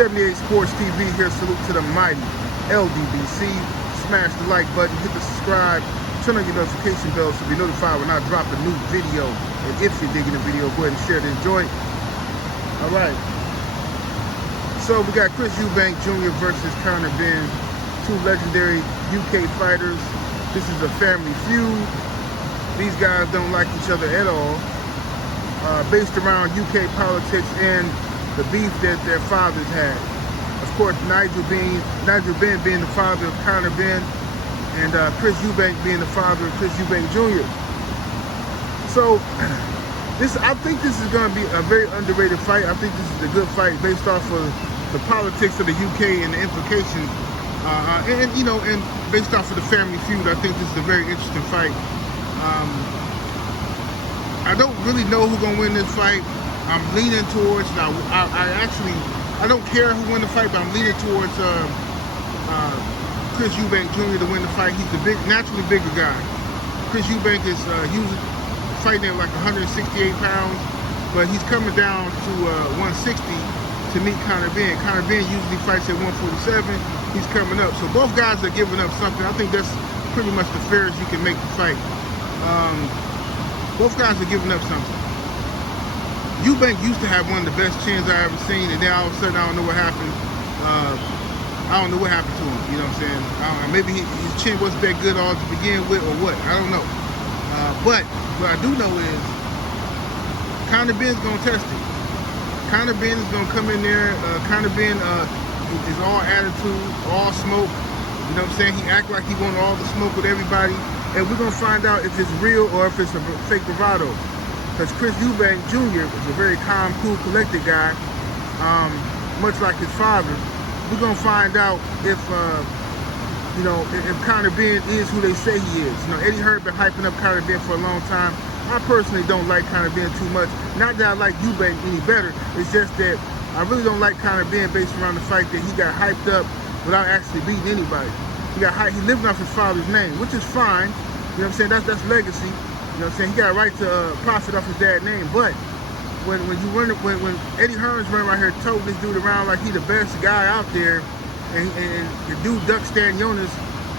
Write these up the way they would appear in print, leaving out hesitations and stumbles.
78 Sports TV here. Salute to the mighty LDBC. Smash the like button, hit the subscribe, turn on your notification bell so you'll be notified when I drop a new video. And if you're digging the video, go ahead and share it and enjoy it. All right. So we got Chris Eubank Jr. versus Conor Benn, two legendary UK fighters. This is a family feud. These guys don't like each other at all. Based around UK politics and the beef that their fathers had. Of course, Nigel Benn being the father of Conor Benn, and Chris Eubank being the father of Chris Eubank Jr. So, I think this is going to be a very underrated fight. I think this is a good fight based off of the politics of the UK and the implication, and based off of the family feud. I think this is a very interesting fight. I don't really know who's going to win this fight. I'm leaning towards, I don't care who wins the fight, but I'm leaning towards Chris Eubank Jr. to win the fight. He's the naturally bigger guy. Chris Eubank is usually fighting at like 168 pounds, but he's coming down to 160 to meet Conor Benn. Conor Benn usually fights at 147. He's coming up. So both guys are giving up something. I think that's pretty much the fairest you can make the fight. Both guys are giving up something. Eubank used to have one of the best chins I ever seen, and then all of a sudden, I don't know what happened. I don't know what happened to him, you know what I'm saying? Maybe his chin wasn't that good all to begin with, or what, I don't know. But what I do know is, Conor Benn's gonna test it. Conor Benn is gonna come in there. Conor Benn is all attitude, all smoke, you know what I'm saying? He act like he wanted all the smoke with everybody. And we're going to find out if it's real or if it's a fake bravado. Because Chris Eubank Jr. is a very calm, cool, collected guy, much like his father. We're going to find out if, if Conor Benn is who they say he is. You know, Eddie Hearn been hyping up Conor Benn for a long time. I personally don't like Conor Benn too much. Not that I like Eubank any better. It's just that I really don't like Conor Benn based around the fact that he got hyped up without actually beating anybody. He living off his father's name, which is fine. You know what I'm saying? That's legacy. You know what I'm saying? He got a right to profit off his dad's name. But when Eddie Hearn's running around here toting this dude around like he the best guy out there, and the dude ducked Stan Jonas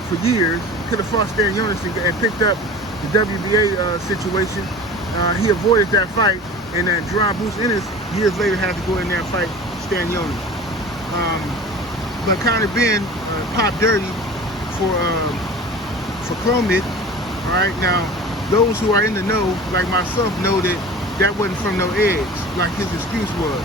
for years, could have fought Stan Jonas and picked up the WBA situation. He avoided that fight, and then Jerome Bruce Ennis years later had to go in there and fight Stan Jonas. But Conor Benn popped dirty for Clomid. All right, now those who are in the know, like myself, know that wasn't from no eggs, like his excuse was.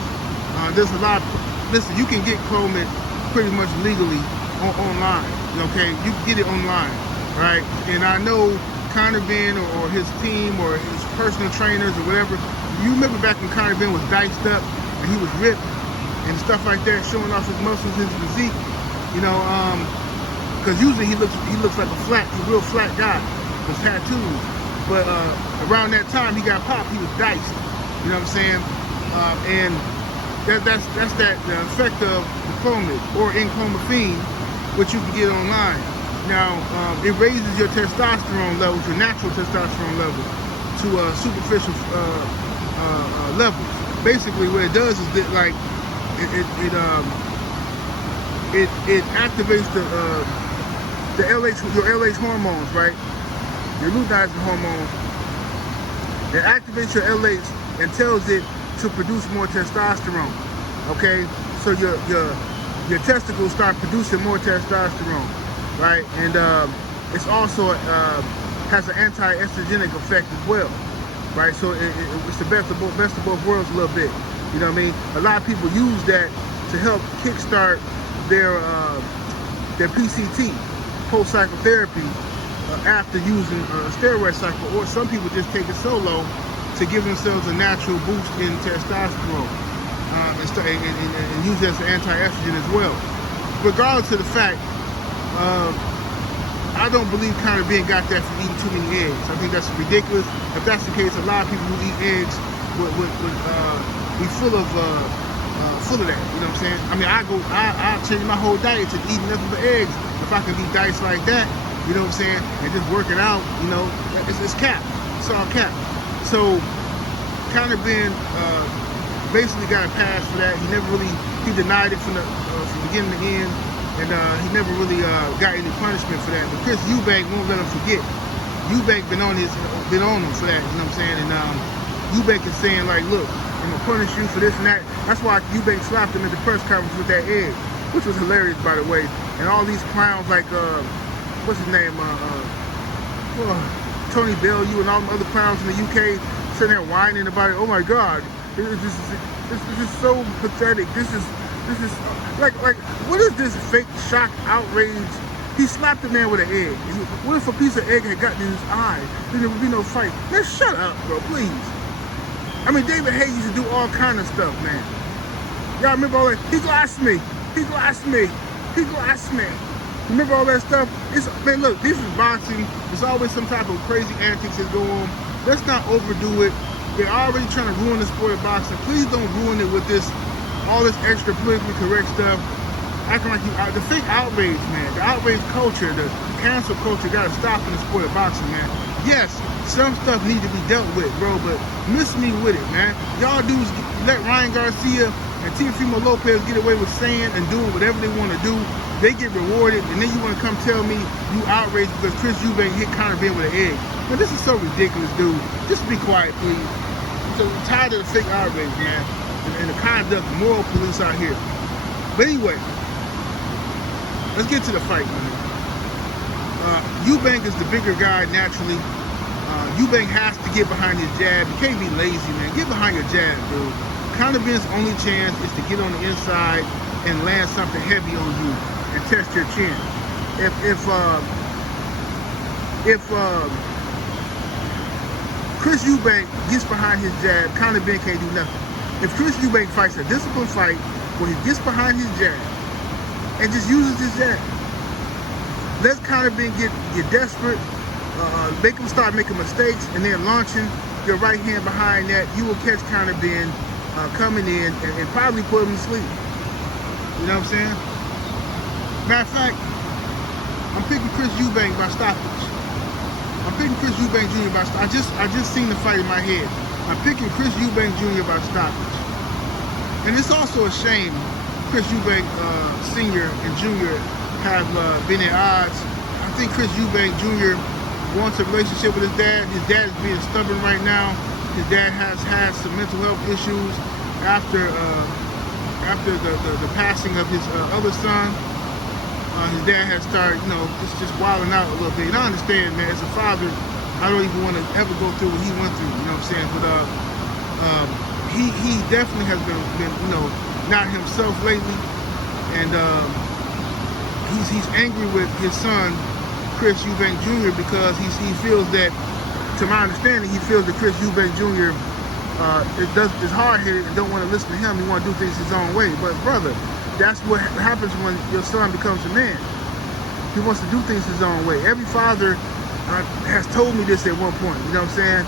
There's a lot. Listen, you can get Clomid pretty much legally online. Okay, you can get it online, right? And I know Conor Benn or his team or his personal trainers or whatever. You remember back when Conor Benn was diced up and he was ripped and stuff like that, showing off his muscles, his physique, because usually he looks like a real flat guy with tattoos. But around that time he got popped, he was diced. You know what I'm saying? And that's the effect of the Clomid or enclomiphene, which you can get online. Now it raises your testosterone levels, your natural testosterone level, to superficial levels. Basically, what it does is that, like, it activates your LH hormones, right? Your luteinizing hormone. It activates your LH and tells it to produce more testosterone. Okay, so your testicles start producing more testosterone, right? And it's also has an anti-estrogenic effect as well, right? So it's the best of both worlds a little bit. You know what I mean? A lot of people use that to help kickstart their PCT, post-psychotherapy, after using a steroid cycle, or some people just take it solo to give themselves a natural boost in testosterone and use it as an anti-estrogen as well. Regardless of the fact, I don't believe Conor Benn got that from eating too many eggs. I think that's ridiculous. If that's the case, a lot of people who eat eggs would be full of that. You know what I'm saying? I mean, I change my whole diet to eating nothing but eggs if I could be diced like that. You know what I'm saying? And just work it out. You know, it's cap. It's all cap. So Conor Benn basically got a pass for that. He denied it from beginning to end, and he never really got any punishment for that. But Chris Eubank won't let him forget. Eubank been on him for that, you know what I'm saying? And Eubank is saying like, look, I'm gonna punish you for this and that. That's why Eubank slapped him at the press conference with that egg, which was hilarious, by the way. And all these clowns like, what's his name? Tony Bellew and all the other clowns in the UK sitting there whining about it. Oh my God, this is so pathetic. This is like what is this fake shock outrage? He slapped the man with an egg. What if a piece of egg had gotten in his eye? Then there would be no fight. Man, shut up, bro, please. I mean, David Haye used to do all kind of stuff, man. Y'all remember all that? He glassed me. He glassed me. He glassed me. Remember all that stuff? Man, look, this is boxing. There's always some type of crazy antics that go on. Let's not overdo it. They're already trying to ruin the sport of boxing. Please don't ruin it with all this extra politically correct stuff. Acting like the fake outrage, man. The outrage culture, the cancel culture got to stop in the sport of boxing, man. Yes, some stuff needs to be dealt with, bro, but miss me with it, man. Y'all dudes let Ryan Garcia and Teofimo Lopez get away with saying and doing whatever they want to do. They get rewarded, and then you want to come tell me you outraged because Chris Eubank hit Conor Benn with an egg. Man, this is so ridiculous, dude. Just be quiet, please. I'm tired of the fake outrage, man, and the conduct of moral police out here. But anyway, let's get to the fight, man. Eubank is the bigger guy naturally. Eubank has to get behind his jab. You can't be lazy, man. Get behind your jab, dude. Conor Benn's only chance is to get on the inside and land something heavy on you and test your chin. If Chris Eubank gets behind his jab, Conor Benn can't do nothing. If Chris Eubank fights a disciplined fight where he gets behind his jab and just uses his jab, let Conor Benn get desperate, make him start making mistakes, and then launching your right hand behind that, you will catch Conor Benn coming in and probably put him to sleep. You know what I'm saying? Matter of fact, I'm picking Chris Eubank by stoppage. I'm picking Chris Eubank Jr. by stoppage. I just seen the fight in my head. I'm picking Chris Eubank Jr. by stoppage. And it's also a shame Chris Eubank Sr. and Jr. have been at odds. I think Chris Eubank Jr. wants a relationship with his dad. His dad is being stubborn right now. His dad has had some mental health issues after the passing of his other son. His dad has started, just wilding out a little bit. And I understand, man, as a father, I don't even want to ever go through what he went through, you know what I'm saying? But he definitely has been not himself lately. And he's angry with his son, Chris Eubank Jr., because he feels that, to my understanding, he feels that Chris Eubank Jr. is hard-headed and don't want to listen to him. He want to do things his own way. But brother, that's what happens when your son becomes a man. He wants to do things his own way. Every father has told me this at one point. You know what I'm saying?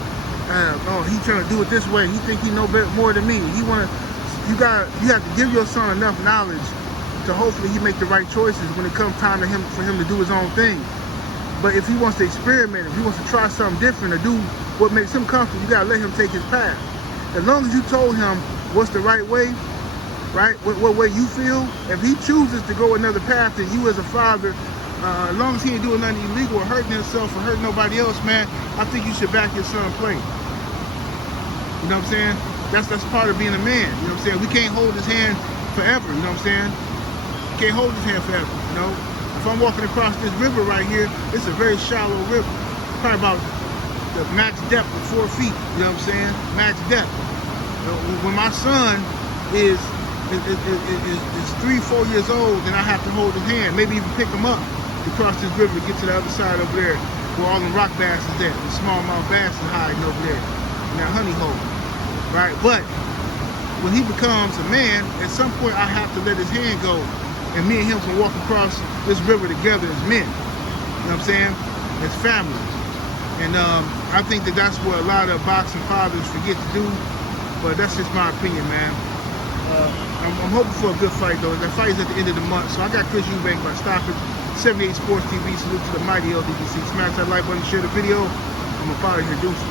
He's trying to do it this way. He think he know more than me. You have to give your son enough knowledge to hopefully he make the right choices when it comes time for him to do his own thing. But if he wants to experiment, if he wants to try something different or do what makes him comfortable, you gotta let him take his path. As long as you told him what's the right way, right? What way you feel. If he chooses to go another path than you as a father, as long as he ain't doing nothing illegal or hurting himself or hurting nobody else, man, I think you should back your son play. You know what I'm saying? That's part of being a man. You know what I'm saying? We can't hold his hand forever. You know what I'm saying? Can't hold his hand forever. You know? If I'm walking across this river right here, it's a very shallow river. Probably about the max depth of 4 feet. You know what I'm saying? Max depth. When my son is 3-4 years old, then I have to hold his hand, maybe even pick him up to cross this river to get to the other side over there where all the rock bass is at, the smallmouth bass is hiding over there in that honey hole, right? But when he becomes a man, at some point I have to let his hand go, and me and him can walk across this river together as men. You know what I'm saying? As family. And I think that's what a lot of boxing fathers forget to do, but that's just my opinion, man. I'm hoping for a good fight, though. That fight is at the end of the month, so I got Chris Eubank by stoppage. 78 Sports TV. Salute to the mighty LDBC. Smash that like button, share the video. I'm up out of here, deuces.